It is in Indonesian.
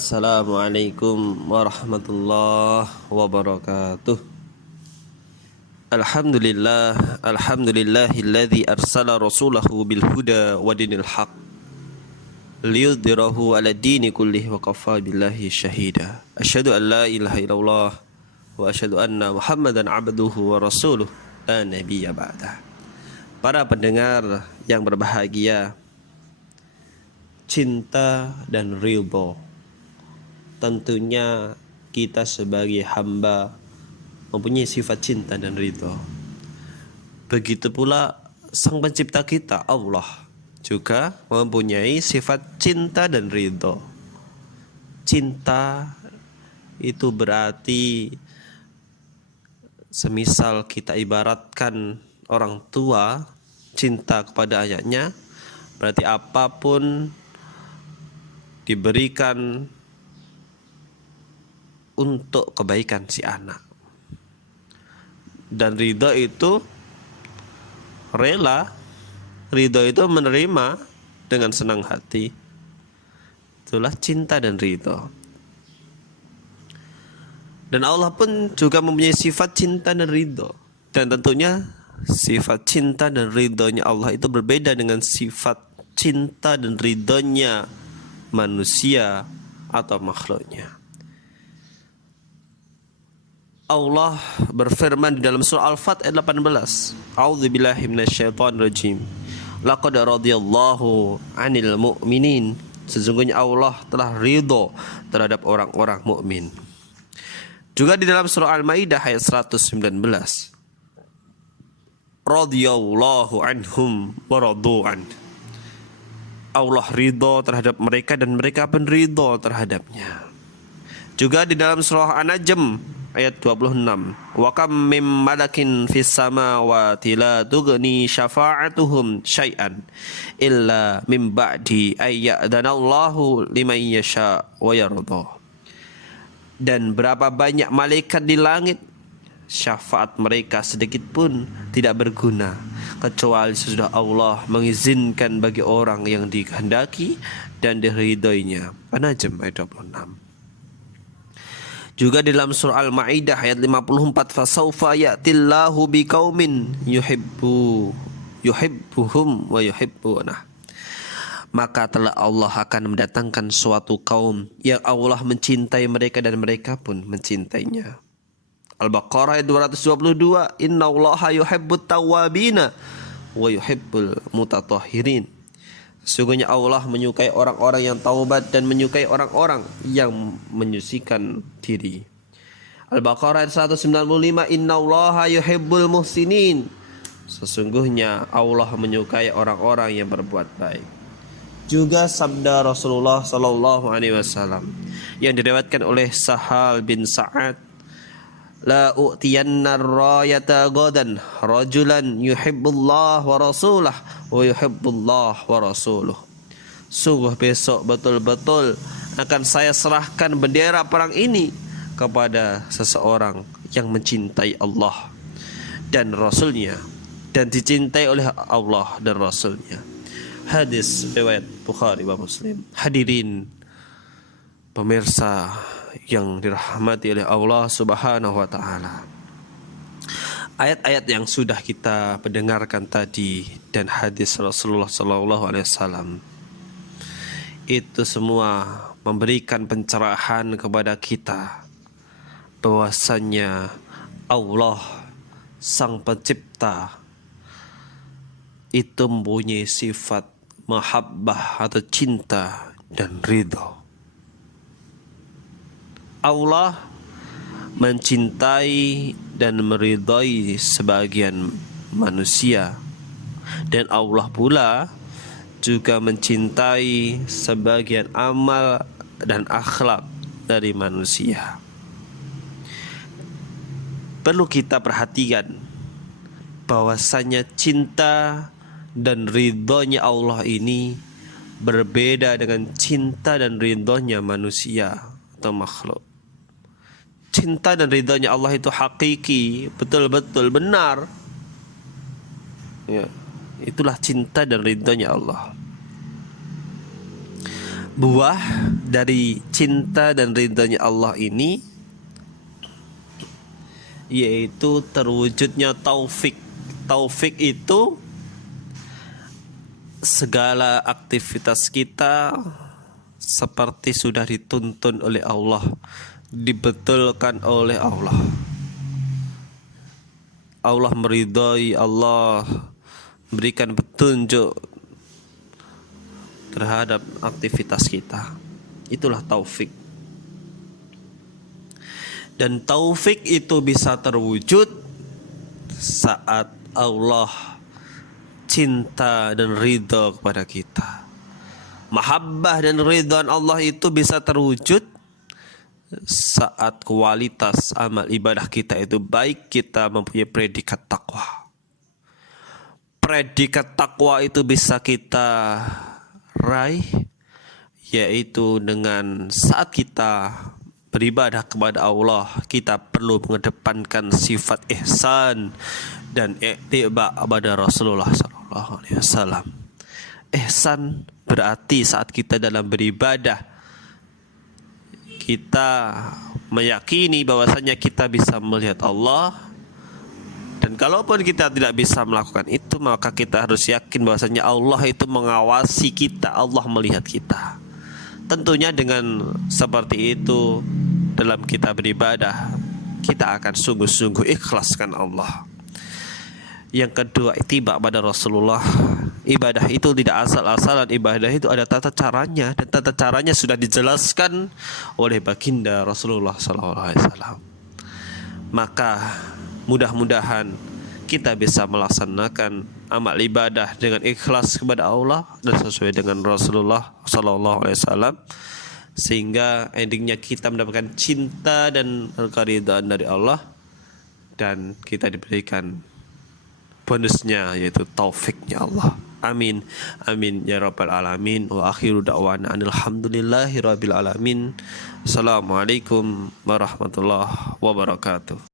Assalamualaikum warahmatullahi wabarakatuh. Alhamdulillahilladzi arsala rasulahu bil huda wa dinil haq liyudhhirahu 'ala dini kullih wa kafa billahi syahida. Asyhadu an la ilaha illallah wa asyhadu anna Muhammadan 'abduhu wa rasuluh la nabiyya ba'dah. Para pendengar yang berbahagia, cinta dan ridho. Tentunya kita sebagai hamba mempunyai sifat cinta dan ridho. Begitu pula Sang Pencipta kita, Allah, juga mempunyai sifat cinta dan ridho. Cinta itu berarti semisal kita ibaratkan orang tua cinta kepada anaknya, berarti apapun diberikan untuk kebaikan si anak. Dan ridho itu rela, ridho itu menerima dengan senang hati. Itulah cinta dan ridho. Dan Allah pun juga mempunyai sifat cinta dan ridho. Dan tentunya sifat cinta dan ridhonya Allah itu berbeda dengan sifat cinta dan ridhonya manusia atau makhluknya. Allah berfirman di dalam surah Al-Fat ayat 18. A'udzubillahi minasyaitonirrajim. Laqad radhiyallahu 'anil mu'minin. Sesungguhnya Allah telah ridho terhadap orang-orang mukmin. Juga di dalam surah Al-Maidah ayat 119. Radhiyallahu anhum wa radu'an. Allah ridho terhadap mereka dan mereka pun ridho terhadapnya. Juga di dalam surah An-Najm ayat 26. Wa kam mim malakin fis samawati la tughni syafa'atuhum syai'an illa min ba'di ay ya'danallahu liman yasha wa yarda. Dan berapa banyak malaikat di langit, syafaat mereka sedikit pun tidak berguna kecuali sesudah Allah mengizinkan bagi orang yang dikehendaki dan diridhoinya. An-Najm ayat 26. Juga di dalam surah Al-Maidah ayat 54, fasaufa ya'tillahu biqaumin yuhibbuhum wa yuhibbunah. Maka telah Allah akan mendatangkan suatu kaum yang Allah mencintai mereka dan mereka pun mencintainya. Al-Baqarah ayat 222, innallaha yuhibbut tawwabina wa yuhibbul mutatahhirin. Sesungguhnya Allah menyukai orang-orang yang taubat dan menyukai orang-orang yang menyucikan diri. Al-Baqarah ayat 195, innallaha yuhibbul muhsinin. Sesungguhnya Allah menyukai orang-orang yang berbuat baik. Juga sabda Rasulullah sallallahu alaihi wasallam yang diriwayatkan oleh Sahal bin Sa'ad, la u'tiyanna ar-rayata ghadan rajulan yuhibbullah wa rasulah wa yuhibbullah wa rasuluh. Sungguh besok betul-betul akan saya serahkan bendera perang ini kepada seseorang yang mencintai Allah dan Rasulnya dan dicintai oleh Allah dan Rasulnya. Hadis riwayat Bukhari wa Muslim. Hadirin pemirsa yang dirahmati oleh Allah Subhanahu wa taala. Ayat-ayat yang sudah kita pendengarkan tadi dan hadis Rasulullah sallallahu alaihi wasallam itu semua memberikan pencerahan kepada kita bahwasannya Allah Sang Pencipta itu mempunyai sifat mahabbah atau cinta dan ridho. Allah mencintai dan meridhai sebagian manusia, dan Allah pula juga mencintai sebagian amal dan akhlak dari manusia. Perlu kita perhatikan bahwasanya cinta dan ridhonya Allah ini berbeda dengan cinta dan ridhonya manusia atau makhluk. Cinta dan ridhonya Allah itu hakiki, betul-betul benar. Ya, itulah cinta dan ridhonya Allah. buah dari cinta dan ridhonya Allah ini yaitu terwujudnya taufik. Taufik itu segala aktivitas kita seperti sudah dituntun oleh Allah, dibetulkan oleh Allah. Allah meridhai, Allah berikan petunjuk terhadap aktivitas kita. Itulah taufik. Dan taufik itu bisa terwujud saat Allah cinta dan ridha kepada kita. Mahabbah dan ridhaan Allah itu bisa terwujud saat kualitas amal ibadah kita itu baik, kita mempunyai predikat takwa. Predikat takwa itu bisa kita raih yaitu dengan saat kita beribadah kepada Allah, kita perlu mengedepankan sifat ihsan dan ittiba kepada Rasulullah sallallahu alaihi wasallam. Ihsan berarti saat kita dalam beribadah kita meyakini bahwasanya kita bisa melihat Allah, dan kalaupun kita tidak bisa melakukan itu, maka kita harus yakin bahwasanya Allah itu mengawasi kita, Allah melihat kita. Tentunya dengan seperti itu dalam kita beribadah, kita akan sungguh-sungguh ikhlaskan Allah. Yang kedua, ittiba pada Rasulullah. Ibadah itu tidak asal-asalan, ibadah itu ada tata caranya, dan tata caranya sudah dijelaskan oleh baginda Rasulullah SAW. Maka mudah-mudahan kita bisa melaksanakan amal ibadah dengan ikhlas kepada Allah dan sesuai dengan Rasulullah SAW, sehingga endingnya kita mendapatkan cinta dan keridhaan dari Allah, dan kita diberikan bonusnya yaitu taufiknya Allah. Amin amin ya rabbal alamin. Wa akhiru da'wana alhamdulillahi rabbil alamin. Assalamualaikum warahmatullahi wabarakatuh.